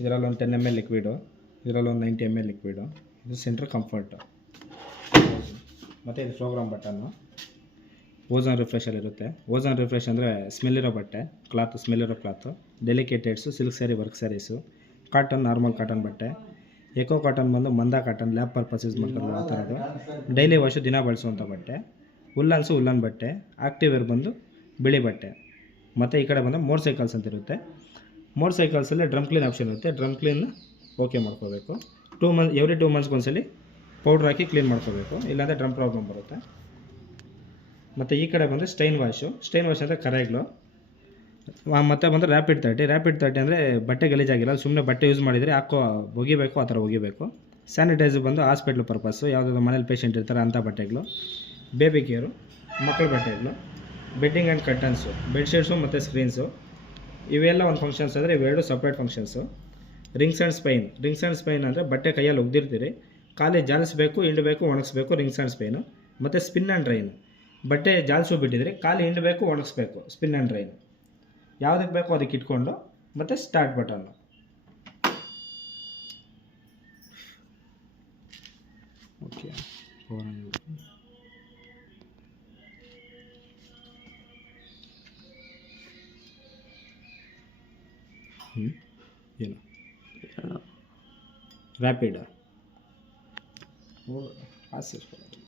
ಇದರಲ್ಲಿ ಒಂದು 10 ml liquid, ಇದರಲ್ಲಿ ಒಂದು 90 ml ಲಿಕ್ವಿಡು. ಇದು ಸೆಂಟ್ರ್ ಕಂಫರ್ಟು. ಮತ್ತು ಇದು ಪ್ರೋಗ್ರಾಮ್ ಬಟನ್ನು. ಓಝೋನ್ ರಿಫ್ರೆಶಲ್ಲಿರುತ್ತೆ. ಓಝೋನ್ ರಿಫ್ರೆಶ್ ಅಂದರೆ ಸ್ಮೆಲ್ಲಿರೋ ಬಟ್ಟೆ, ಕ್ಲಾತ್ ಸ್ಮೆಲ್ಲಿರೋ cloth. Delicates, silk sari, work saris. Cotton, normal cotton ಬಟ್ಟೆ. ಎಕೋ ಕಾಟನ್ ಬಂದು ಮಂದ ಕಾಟನ್, ಲ್ಯಾಬ್ ಪರ್ಪಸ್ ಯೂಸ್ ಮಾಡ್ತಾರಲ್ಲ ಆ ಥರದ್ದು. ಡೈಲಿ ವಾಶು, ದಿನ ಬಳಸುವಂಥ ಬಟ್ಟೆ. ಉಲ್ಲನ್ಸು, ಉಲ್ಲನ್ ಬಟ್ಟೆ. ಆಕ್ಟಿವ್ ವೇರ್ ಬಂದು ಬಿಳಿ ಬಟ್ಟೆ. ಮತ್ತು ಈ ಕಡೆ ಬಂದು ಮೋಟರ್ ಸೈಕಲ್ಸ್ ಅಂತ ಇರುತ್ತೆ. ಮೋಟರ್ ಸೈಕಲ್ಸಲ್ಲಿ ಡ್ರಮ್ ಕ್ಲೀನ್ ಆಪ್ಷನ್ ಇರುತ್ತೆ. ಡ್ರಮ್ ಕ್ಲೀನ್ ಓಕೆ ಮಾಡ್ಕೋಬೇಕು. ಎವ್ರಿ 2 ಮಂತ್ಸ್ಗೆ ಒಂದ್ಸಲಿ ಪೌಡ್ರ್ ಹಾಕಿ ಕ್ಲೀನ್ ಮಾಡ್ಕೋಬೇಕು, ಇಲ್ಲಾಂದರೆ ಡ್ರಮ್ ಪ್ರಾಬ್ಲಮ್ ಬರುತ್ತೆ. ಮತ್ತು ಈ ಕಡೆ ಬಂದರೆ ಸ್ಟೈನ್ ವಾಶು ಅಂದರೆ ಕರೆಗ್ಲು. ಮತ್ತು ಬಂದರೆ ರ್ಯಾಪಿಡ್ 30 ಅಂದರೆ ಬಟ್ಟೆ ಗಲೀಜಾಗಿಲ್ಲ, ಸುಮ್ಮನೆ ಬಟ್ಟೆ ಯೂಸ್ ಮಾಡಿದರೆ ಒಗಿಬೇಕು, ಆ ಥರ ಒಗಿಬೇಕು. ಸ್ಯಾನಿಟೈಸರ್ ಬಂದು ಹಾಸ್ಪಿಟ್ಲ್ ಪರ್ಪಸ್ಸು, ಯಾವುದಾದ್ರು ಮನೇಲಿ ಪೇಷಂಟ್ ಇರ್ತಾರೆ ಅಂಥ ಬಟ್ಟೆಗಳು. ಬೇಬಿ ಕೇರು, ಮಕ್ಕಳ ಬಟ್ಟೆಗಳು. ಬೆಡ್ಡಿಂಗ್ ಆ್ಯಂಡ್ ಕರ್ಟನ್ಸು, ಬೆಡ್ಶೀಟ್ಸು ಮತ್ತು ಸ್ಕ್ರೀನ್ಸು. ಇವೆಲ್ಲ ಒಂದು ಫಂಕ್ಷನ್ಸ್ ಅಂದರೆ ಇವೆರಡು separate functions. Rinse and spin ಅಂದರೆ ಬಟ್ಟೆ ಕೈಯಲ್ಲಿ ಒಗ್ದಿರ್ತೀರಿ, ಖಾಲಿ ಜಾಲಿಸಬೇಕು, ಹಿಂಡಬೇಕು, ಒಣಗಿಸ್ಬೇಕು, ರಿಂಗ್ಸ್ ಆ್ಯಂಡ್ ಸ್ಪೈನು. ಮತ್ತು ಸ್ಪಿನ್ ಆ್ಯಂಡ್ ಡ್ರೈನು, ಬಟ್ಟೆ ಜಾಲಿಸು ಬಿಟ್ಟಿದ್ರೆ ಖಾಲಿ ಹಿಂಡಬೇಕು, ಒಣಗಿಸ್ಬೇಕು, ಸ್ಪಿನ್ ಆ್ಯಂಡ್ ಡ್ರೈನು. ಯಾವುದಕ್ಕೆ ಬೇಕೋ ಅದಕ್ಕೆ ಇಟ್ಕೊಂಡು. ಮತ್ತು ಸ್ಟಾರ್ಟ್ ಬಟನ್ನು. ಓಕೆ, ಏನು ರ್ಯಾಪಿಡ್